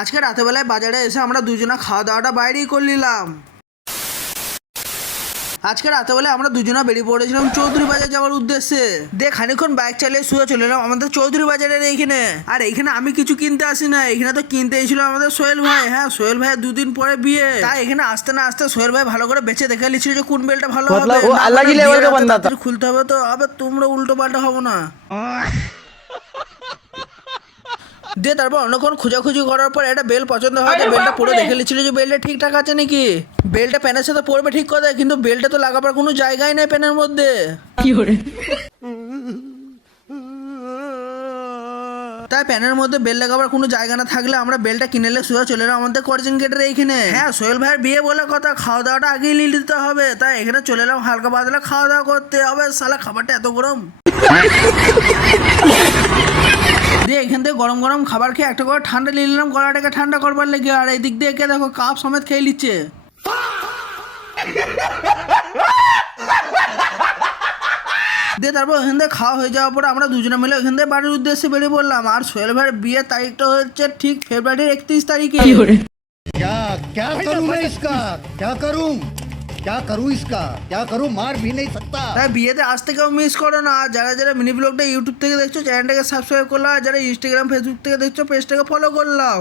আজকে রাতেবেলায় বাজারে এসে আমরা দুজনা খাওয়া দাওয়াটা বাইরেই করে নিলাম। আজকে রাতেবেলায় আমরা দুজনা বেরিয়ে পড়েছিলাম চৌধুরী বাজার যাওয়ার উদ্দেশ্যে। খানিকক্ষণ বাইক চালিয়ে শুয়ে চলে এলাম আমাদের চৌধুরী বাজারের এইখানে। আর এইখানে আমি কিছু কিনতে আসি না, এখানে তো কিনতে এসেছিল আমাদের সোহেল ভাই। হ্যাঁ, সোহেল ভাইয়ের দুদিন পরে বিয়ে, তাই এখানে আসতে না আসতে সোহেল ভাই ভালো করে বেছে দেখে নিচ্ছিল যে কোন বেলটা ভালো হবে। वो अलग ही लेवल का बंदा था। খুলতে হবে তো, আবার তোমরা উল্টো পাল্টা হবো না। তারপর অনেকক্ষণ খোঁজাখুঁজি করার পর একটা বেল পছন্দ হয়, বেলটা পরে দেখে নিচ্ছিল যে বেলটা ঠিকঠাক আছে নাকি। বেলটা প্যানের সাথে পরবে ঠিক কথা, কিন্তু বেলটা তো লাগাবার কোনো জায়গায় নেই প্যানের মধ্যে। তাই প্যানের মধ্যে বেল লাগাবার কোনো জায়গা না থাকলে আমরা বেলটা কিনে এলে শুয়ে চলে এলাম আমাদের করজিন গেটের এইখানে। হ্যাঁ, সোহেল ভাইয়ের বিয়ে বলে কথা, খাওয়া দাওয়াটা আগেই নিয়ে দিতে হবে, তাই এখানে চলে এলাম হালকা পাতলা খাওয়া দাওয়া করতে হবে। সালা খাবারটা এত গরম। এখান থেকে গরম গরম খাবার খেয়ে একটা করে ঠান্ডা নিয়ে নিলাম গলাটাকে ঠান্ডা করবার লেগে। আর এই দিক দিয়ে একে দেখো কাপ সমেত খেয়ে নিচ্ছে। তারপর ওখান থেকে খাওয়া হয়ে যাওয়ার পরে আমরা দুজনে মিলে ওখান থেকে বাড়ির উদ্দেশ্যে বেরিয়ে পড়লাম। আর সোহেল ভাইয়ের বিয়ের তারিখটা হচ্ছে ঠিক ফেব্রুয়ারির 31 তারিখে। क्या क्या करूं मैं इसका, क्या करूं, क्या करूं इसका, क्या करूं, मार भी नहीं सकता। তাই বিয়েতে আসতে কেউ মিস করো না। যারা যারা মিনি ব্লগটা ইউটিউব থেকে দেখছো চ্যানেলটাকে সাবস্ক্রাইব করলাম, আর যারা ইনস্টাগ্রাম ফেসবুক থেকে দেখছো পেজটাকে ফলো করলাম।